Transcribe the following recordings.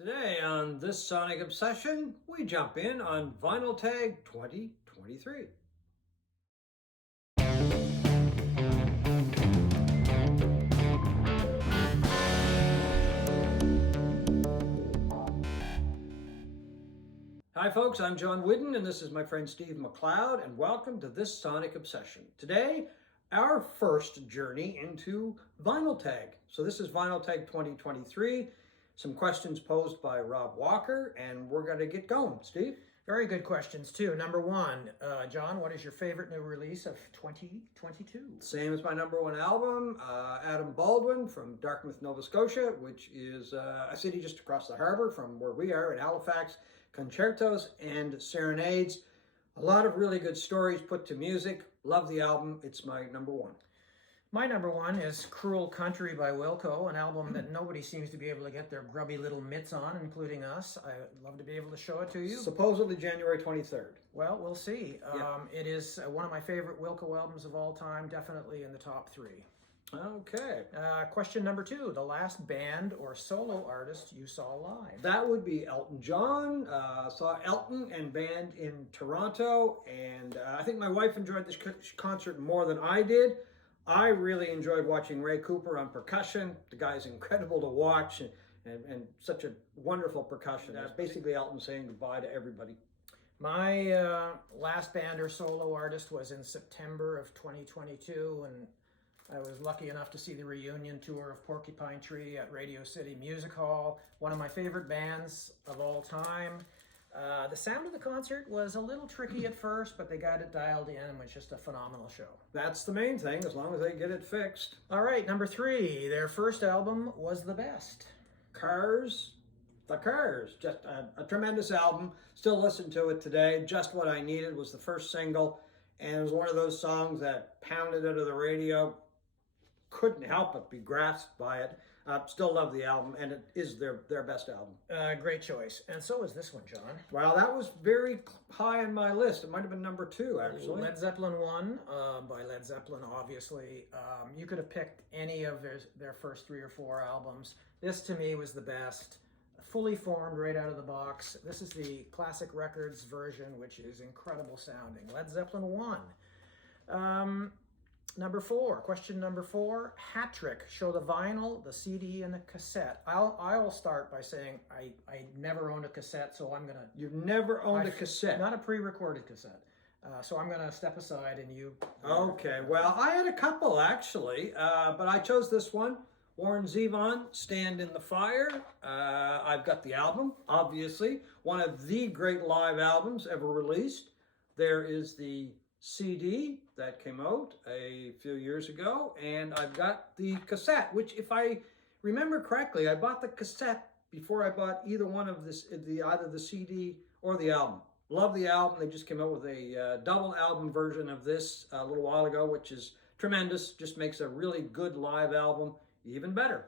Today on this Sonic Obsession, we jump in on Vinyl Tag 2023. Hi folks, I'm John Whidden and this is my friend Steve McLeod, and welcome to this Sonic Obsession. Today, our first journey into Vinyl Tag. So this is Vinyl Tag 2023. Some questions posed by Rob Walker, and we're going to get going. Steve? Very good questions, too. Number one, John, what is your favorite new release of 2022? Same as my number one album, Adam Baldwin from Dartmouth, Nova Scotia, which is a city just across the harbor from where we are in Halifax. Concertos and serenades. A lot of really good stories put to music. Love the album. It's my number one. My number one is Cruel Country by Wilco, an album that nobody seems to be able to get their grubby little mitts on, including us. I'd love to be able to show it to you. Supposedly January 23rd. Well, we'll see. Yeah. It is one of my favorite Wilco albums of all time, definitely in the top three. Okay. Question number two, the last band or solo artist you saw live? That would be Elton John. Saw Elton and band in Toronto, and I think my wife enjoyed this concert more than I did. I really enjoyed watching Ray Cooper on percussion. The guy's incredible to watch and such a wonderful percussionist. Basically Elton saying goodbye to everybody. My last band or solo artist was in September of 2022, and I was lucky enough to see the reunion tour of Porcupine Tree at Radio City Music Hall, one of my favorite bands of all time. The sound of the concert was a little tricky at first, but they got it dialed in and it was just a phenomenal show. That's the main thing, as long as they get it fixed. All right, number three, their first album was the best. Cars, just a tremendous album. Still listen to it today. Just What I Needed was the first single, and it was one of those songs that pounded out of the radio. Couldn't help but be grasped by it. Still love the album, and it is their best album. Great choice. And so is this one, John. Well, that was very high on my list. It might have been number two, actually. Led Zeppelin 1 by Led Zeppelin, obviously. You could have picked any of their first three or four albums. This, to me, was the best. Fully formed right out of the box. This is the Classic Records version, which is incredible sounding. Led Zeppelin 1. Number four, question number four, hat trick. Show the vinyl, the CD, and the cassette. I'll start by saying I never owned a cassette, so I'm gonna. You've never owned a cassette? Not a pre-recorded cassette. So I'm gonna step aside and you. Okay. Well, I had a couple actually, but I chose this one. Warren Zevon, Stand in the Fire. I've got the album, obviously, one of the great live albums ever released. There is the CD that came out a few years ago, and I've got the cassette, which, if I remember correctly, I bought the cassette before I bought either one of either the CD or the album. Love the album. They just came out with a double album version of this a little while ago, which is tremendous. Just makes a really good live album even better.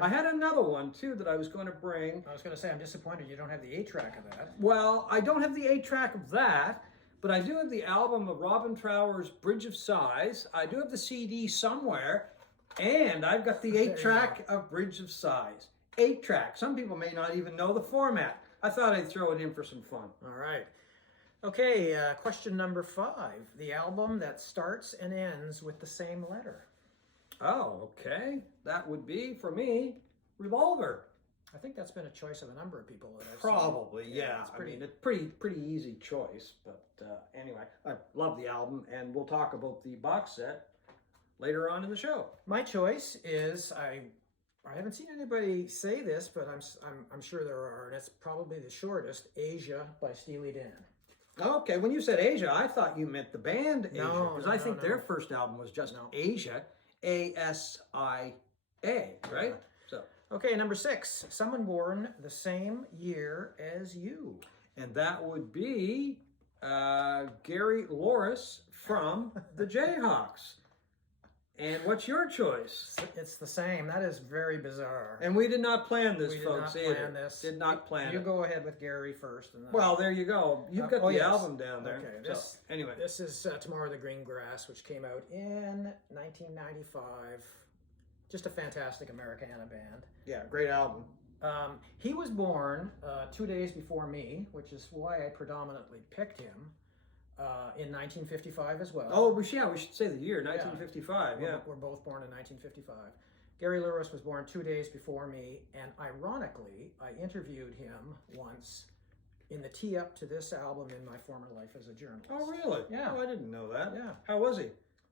I had another one too that I was going to bring. I was going to say, I'm disappointed you don't have the 8-track of that. Well, I don't have the 8-track of that. But I do have the album of Robin Trower's Bridge of Sighs. I do have the CD somewhere. And I've got the 8-track of Bridge of Sighs. 8-track. Some people may not even know the format. I thought I'd throw it in for some fun. All right. Okay, question number five. The album that starts and ends with the same letter. Oh, okay. That would be, for me, Revolver. I think that's been a choice of a number of people that I've Probably, seen. yeah. I mean, it's pretty easy choice. But anyway, I love the album, and we'll talk about the box set later on in the show. My choice is I haven't seen anybody say this, but I'm sure there are, and it's probably the shortest. Asia by Steely Dan. Okay, when you said Asia, I thought you meant the band Asia, because I think their first album was just Asia, ASIA, right? So. Okay, number six, someone born the same year as you. And that would be Gary Loris from the Jayhawks. And what's your choice? It's the same. That is very bizarre. And we did not plan this, folks. Did not plan it. You go ahead with Gary first. And then well, there you go. You've got the album down there. Okay. Anyway. This is Tomorrow the Green Grass, which came out in 1995. Just a fantastic Americana band. Yeah, great album. He was born 2 days before me, which is why I predominantly picked him in 1955 as well. Oh, we should say the year, 1955, yeah. We're both born in 1955. Gary Lewis was born 2 days before me, and ironically, I interviewed him once in the tee-up to this album in my former life as a journalist. Oh, really? Yeah. Oh, I didn't know that. Yeah. How was he?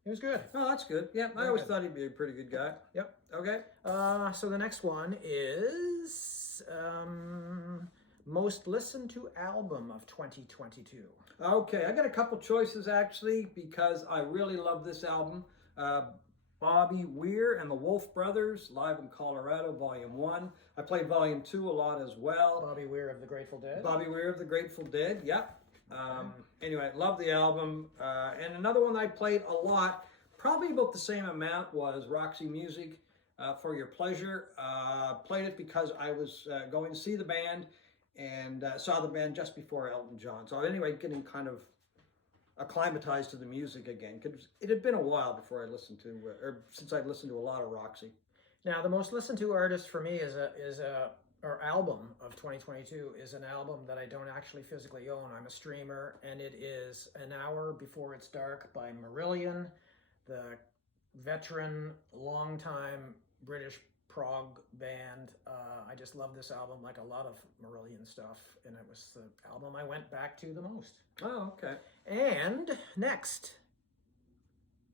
He was good. Oh, that's good. Yeah, I always thought he'd be a pretty good guy. Yep. Okay. So the next one is most listened to album of 2022. Okay, I got a couple choices actually because I really love this album. Bobby Weir and the Wolf Brothers, Live in Colorado, Volume 1. I played Volume 2 a lot as well. Bobby Weir of the Grateful Dead. Bobby Weir of the Grateful Dead, yep. Anyway, love the album. And another one I played a lot, probably about the same amount, was Roxy Music, For Your Pleasure. Played it because I was going to see the band and saw the band just before Elton John. So anyway, getting kind of acclimatized to the music again, because it had been a while before I listened to, or since I'd listened to a lot of Roxy. Now, the most listened to artist for me or album of 2022 is an album that I don't actually physically own. I'm a streamer, and it is An Hour Before It's Dark by Marillion, the veteran, long-time British prog band. I just love this album, like a lot of Marillion stuff, and it was the album I went back to the most. Oh, okay. And next,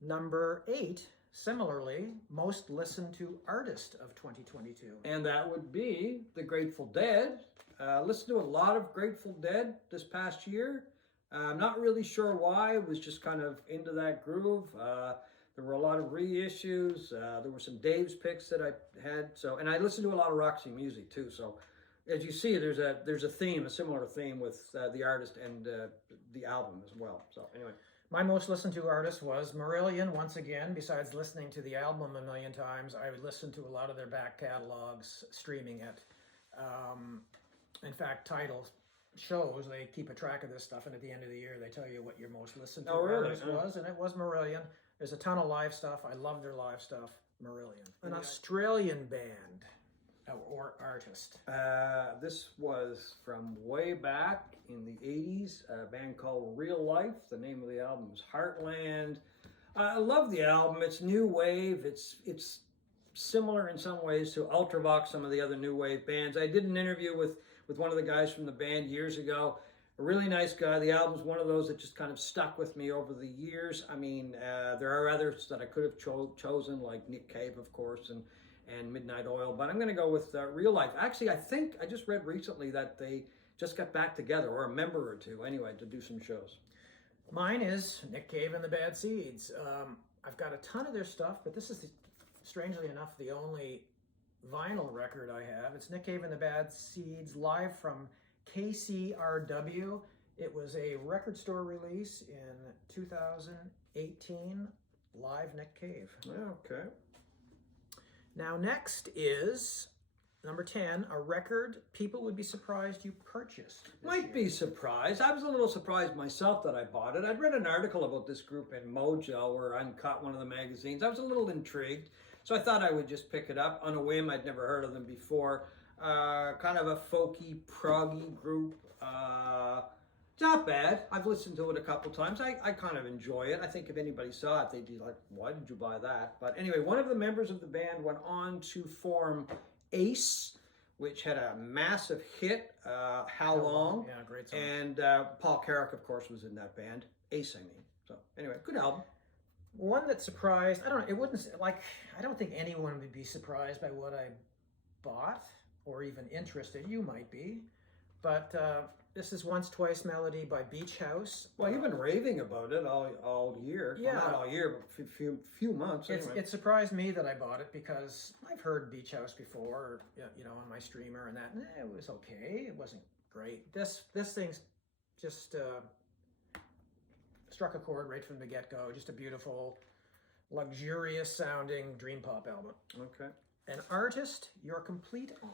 number 8, similarly, most listened to artist of 2022. And that would be the Grateful Dead. Listened to a lot of Grateful Dead this past year. I'm not really sure why. I was just kind of into that groove. There were a lot of reissues. There were some Dave's picks that I had. And I listened to a lot of Roxy Music too. So as you see, there's a theme, a similar theme with the artist and the album as well. So anyway. My most listened to artist was Marillion, once again. Besides listening to the album a million times, I would listen to a lot of their back catalogs, streaming it. In fact, Tidal shows, they keep a track of this stuff, and at the end of the year, they tell you what your most listened to artist was, and it was Marillion. There's a ton of live stuff. I love their live stuff. Marillion. An Australian band or artist. This was from way back in the 80s, a band called Real Life. The name of the album is Heartland. I love the album. It's new wave. It's similar in some ways to Ultravox, some of the other new wave bands. I did an interview with one of the guys from the band years ago. A really nice guy. The album's one of those that just kind of stuck with me over the years. I mean, there are others that I could have chosen, like Nick Cave, of course, and Midnight Oil, but I'm going to go with Real Life. Actually, I think I just read recently that they just got back together, or a member or two, anyway, to do some shows. Mine is Nick Cave and the Bad Seeds. I've got a ton of their stuff, but this is, strangely enough, the only vinyl record I have. It's Nick Cave and the Bad Seeds live from KCRW. It was a record store release in 2018. Live Nick Cave. Okay. Now next is number 10, a record people would be surprised you purchased. Might be surprised. I was a little surprised myself that I bought it. I'd read an article about this group in Mojo or Uncut, one of the magazines. I was a little intrigued, so I thought I would just pick it up on a whim. I'd never heard of them before. Kind of a folky, proggy group. It's not bad. I've listened to it a couple times. I kind of enjoy it. I think if anybody saw it, they'd be like, why did you buy that? But anyway, one of the members of the band went on to form Ace, which had a massive hit, How Long? Yeah, great song. And Paul Carrick, of course, was in that band. Ace, I mean. So anyway, good album. One that surprised, I don't think anyone would be surprised by what I bought or even interested. You might be. But this is Once Twice Melody by Beach House. Well, you've been raving about it all year. Yeah. Well, not all year, but few months. Anyway. It surprised me that I bought it because I've heard Beach House before, on my streamer and that. It was okay. It wasn't great. This thing's just struck a chord right from the get-go. Just a beautiful, luxurious sounding dream pop album. Okay. An artist you're complete on.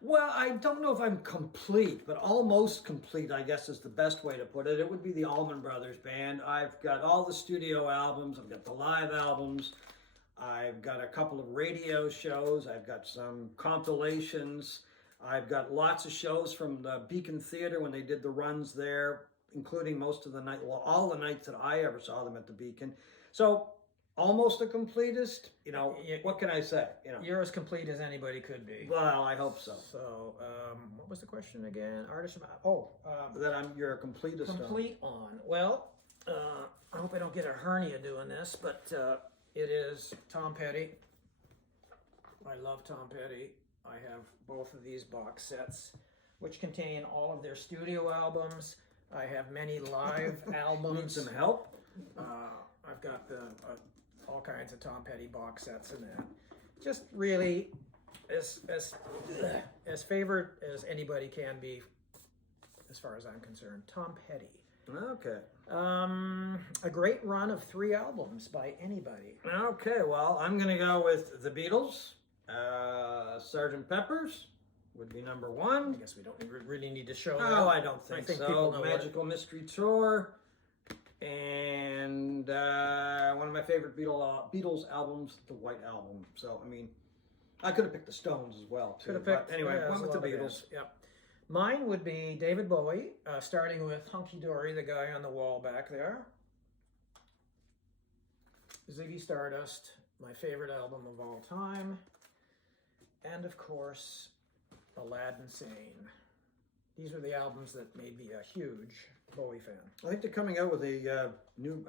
Well, I don't know if I'm complete, but almost complete, I guess, is the best way to put it. It would be the Allman Brothers Band. I've got all the studio albums. I've got the live albums. I've got a couple of radio shows. I've got some compilations. I've got lots of shows from the Beacon Theater when they did the runs there, including most of the night, well, all the nights that I ever saw them at the Beacon. So almost a completist. You know, what can I say? You know, you're as complete as anybody could be. Well, I hope so. So, what was the question again? Artist? That you're a completist. Complete on. Well, I hope I don't get a hernia doing this, but it is Tom Petty. I love Tom Petty. I have both of these box sets, which contain all of their studio albums. I have many live albums. Need some help? I've got all kinds of Tom Petty box sets and that. Just really as favored as anybody can be, as far as I'm concerned. Tom Petty. Okay. A great run of 3 albums by anybody. Okay, well, I'm going to go with the Beatles. Sgt. Pepper's would be number 1. I guess we don't really need to show that. No, I don't think so. People know Magical Mystery Tour. And one of my favorite Beatles albums, the White Album. So, I mean, I could have picked the Stones as well, too. Could have picked. But anyway, went with the Beatles. Yep. Mine would be David Bowie, starting with Hunky Dory, the guy on the wall back there. Ziggy Stardust, my favorite album of all time. And, of course, Aladdin Sane. These were the albums that made me a huge Bowie fan. I think they're coming out with a new,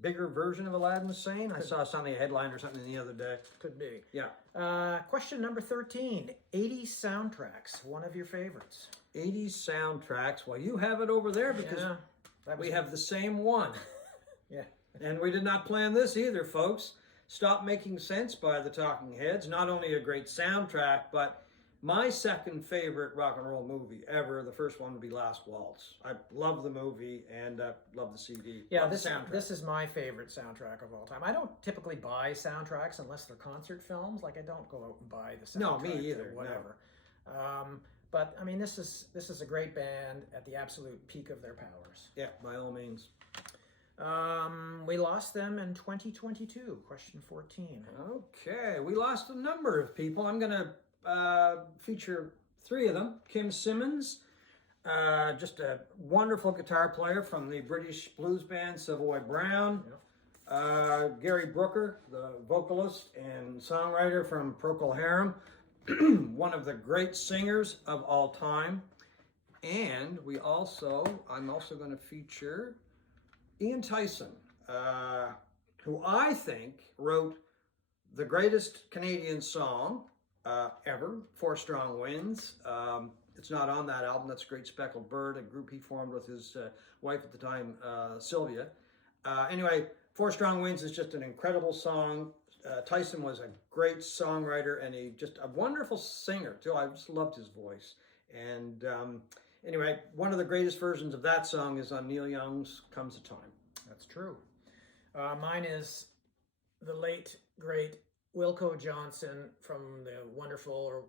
bigger version of Aladdin Sane. I saw something, a headline or something the other day. Could be. Yeah. Question number 13. 80s soundtracks. One of your favorites. 80s soundtracks. Well, you have it over there because we have the same one. Yeah. And we did not plan this either, folks. Stop Making Sense by the Talking Heads. Not only a great soundtrack, but my second favorite rock and roll movie ever, the first one would be Last Waltz. I love the movie and love the CD. Yeah, this is my favorite soundtrack of all time. I don't typically buy soundtracks unless they're concert films. Like, I don't go out and buy the soundtrack. No, me either. Or whatever. No. But I mean, this is a great band at the absolute peak of their powers. Yeah, by all means. We lost them in 2022. Question 14. Okay, we lost a number of people. I'm going to feature 3 of them. Kim Simmons, just a wonderful guitar player from the British blues band Savoy Brown. Yep. Gary Brooker, the vocalist and songwriter from Procol Harum, one of the great singers of all time. And I'm also going to feature Ian Tyson, who I think wrote the greatest Canadian song ever, 4 Strong Winds. It's not on that album. That's Great Speckled Bird, a group he formed with his wife at the time, Sylvia. Anyway, 4 Strong Winds is just an incredible song. Tyson was a great songwriter and just a wonderful singer, too. I just loved his voice. And anyway, one of the greatest versions of that song is on Neil Young's Comes a Time. That's true. Mine is the late, great Wilco Johnson from the wonderful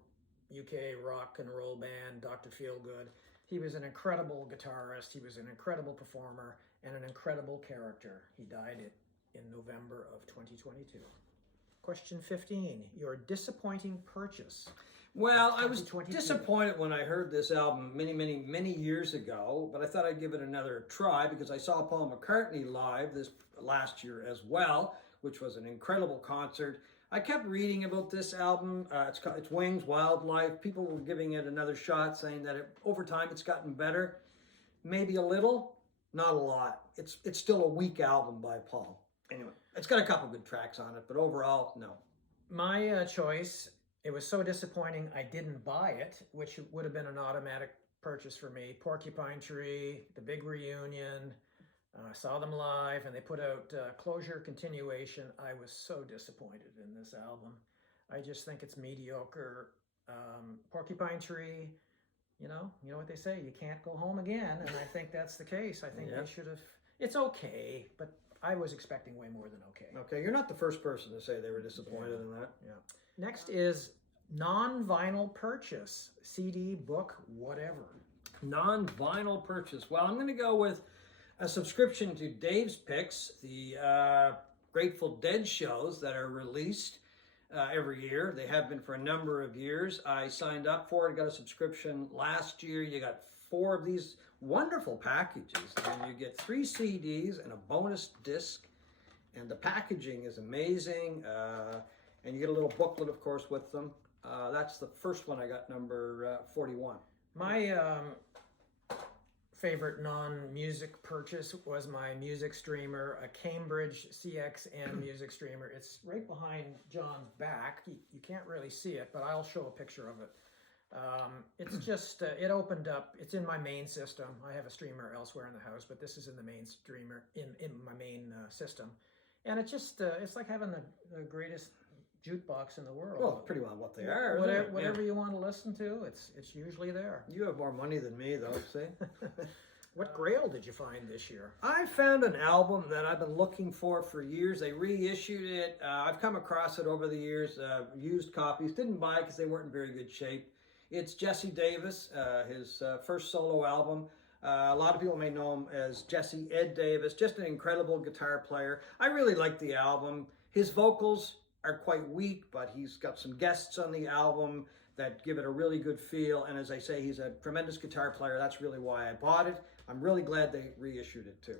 UK rock and roll band Dr. Feelgood. He was an incredible guitarist, he was an incredible performer, and an incredible character. He died in November of 2022. Question 15, your disappointing purchase. Well, I was disappointed when I heard this album many years ago, but I thought I'd give it another try because I saw Paul McCartney live this last year as well, which was an incredible concert. I kept reading about this album. It's Wings, Wildlife. People were giving it another shot, saying that over time it's gotten better. Maybe a little, not a lot. It's still a weak album by Paul. Anyway, it's got a couple good tracks on it, but overall, no. My choice, it was so disappointing I didn't buy it, which would have been an automatic purchase for me. Porcupine Tree, The Big Reunion. I saw them live, and they put out Closure Continuation. I was so disappointed in this album. I just think it's mediocre. Porcupine Tree, you know what they say, you can't go home again, and I think that's the case. I think they should have. It's okay, but I was expecting way more than okay. Okay, you're not the first person to say they were disappointed in that. Yeah. Next is non-vinyl purchase, CD, book, whatever. Non-vinyl purchase. Well, I'm going to go with a subscription to Dave's Picks, the Grateful Dead shows that are released. every year. They have been for a number of years. I signed up for it, got a subscription last year. You got 4 of these wonderful packages, and you get 3 CDs and a bonus disc, and the packaging is amazing, and you get a little booklet, of course, with them. That's the first one I got, number 41. My favorite non-music purchase was my music streamer, a Cambridge CXM music streamer. It's right behind John's back. You can't really see it, but I'll show a picture of it. It's just, it opened up, it's in my main system. I have a streamer elsewhere in the house, but this is in the main streamer, in my main system. And it just, it's like having the greatest jukebox in the world. Well, pretty well what they are. Whatever you want to listen to, it's usually there. You have more money than me, though, see? What grail did you find this year? I found an album that I've been looking for years. They reissued it. I've come across it over the years, used copies. Didn't buy it because they weren't in very good shape. It's Jesse Davis, his first solo album. A lot of people may know him as Jesse Ed Davis, just an incredible guitar player. I really like the album. His vocals are quite weak, but he's got some guests on the album that give it a really good feel. And as I say, he's a tremendous guitar player. That's really why I bought it. I'm really glad they reissued it too.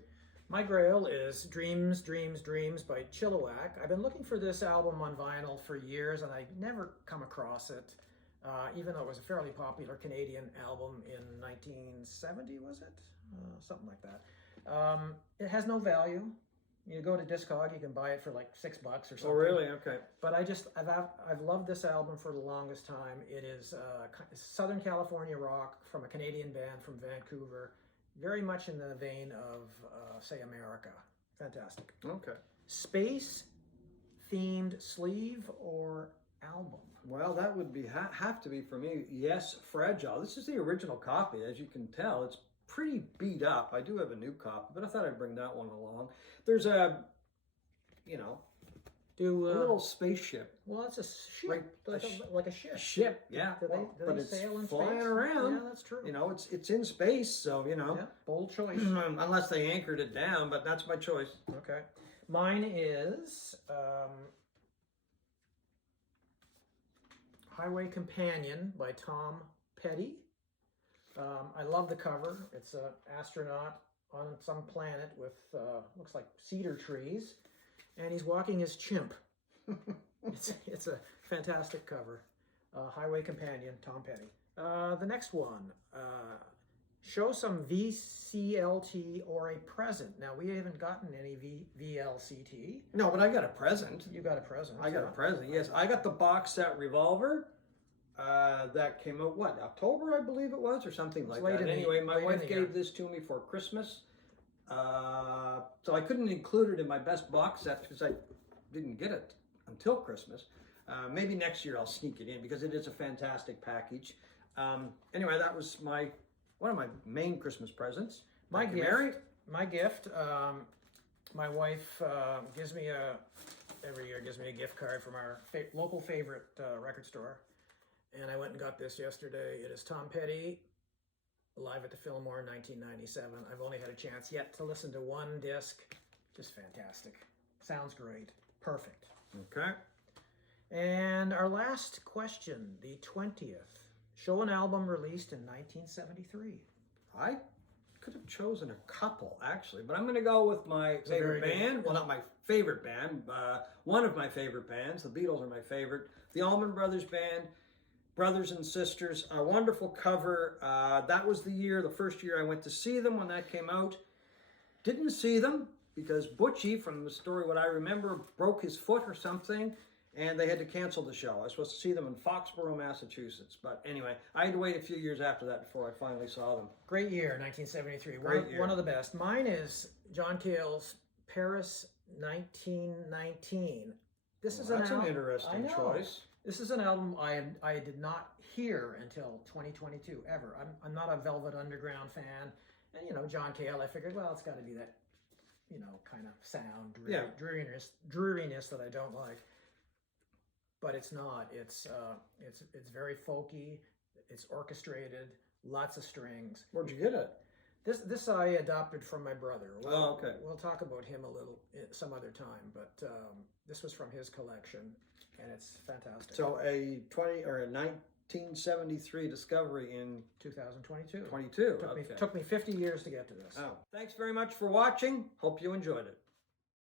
My grail is Dreams, Dreams, Dreams by Chilliwack. I've been looking for this album on vinyl for years, and I never come across it, even though it was a fairly popular Canadian album in 1970, was it? Something like that. It has no value. You go to Discog, you can buy it for like $6 or something. Oh, really? Okay. But I've loved this album for the longest time. It is Southern California rock from a Canadian band from Vancouver, very much in the vein of, say, America. Fantastic. Okay. Space themed sleeve or album? Well, that would be have to be for me. Yes, Fragile. This is the original copy, as you can tell. It's pretty beat up. I do have a new copy, but I thought I'd bring that one along. There's a, a little spaceship. Well, it's a ship, Right, like a ship. A ship, yeah. Do But they it's sail in flying space? around. Yeah, that's true. It's in space, so Yeah, bold choice. unless they anchored it down, but that's my choice. Okay. Mine is Highway Companion by Tom Petty. I love the cover. It's an astronaut on some planet with, looks like cedar trees, and he's walking his chimp. It's a fantastic cover. Highway Companion, Tom Petty. The next one, show some VCLT or a present. Now, we haven't gotten any VLCT. No, but I got a present. You got a present. I got a present, yes. I got the box set Revolver. That came out, October, I believe it was, or something like that. Anyway, my wife gave this to me for Christmas. So I couldn't include it in my best box set because I didn't get it until Christmas. Maybe next year I'll sneak it in because it is a fantastic package. Anyway, that was one of my main Christmas presents. My gift, my wife every year gives me a gift card from our local favorite record store. And I went and got this yesterday. It is Tom Petty, live at the Fillmore in 1997. I've only had a chance yet to listen to one disc. Just fantastic. Sounds great. Perfect. Okay. And our last question, the 20th. Show an album released in 1973. I could have chosen a couple, actually, but I'm going to go with my favorite band. Well, not my favorite band, one of my favorite bands. The Beatles are my favorite. The Allman Brothers Band. Brothers and Sisters, a wonderful cover. That was the first year I went to see them when that came out. Didn't see them because Butchie, from the story what I remember, broke his foot or something, and they had to cancel the show. I was supposed to see them in Foxborough, Massachusetts. But anyway, I had to wait a few years after that before I finally saw them. Great year, 1973. Great year. One of the best. Mine is John Cale's Paris 1919. This is That's an interesting choice. This is an album I did not hear until 2022, ever. I'm not a Velvet Underground fan. And, John Cale, I figured, well, it's got to be that, kind of sound, dreariness that I don't like. But it's not. It's very folky. It's orchestrated, lots of strings. Where'd you get it? This I adopted from my brother. Okay. We'll talk about him a little some other time, but this was from his collection. and it's fantastic. So a 1973 discovery in 2022. 22. Took me 50 years to get to this. Oh, thanks very much for watching. Hope you enjoyed it.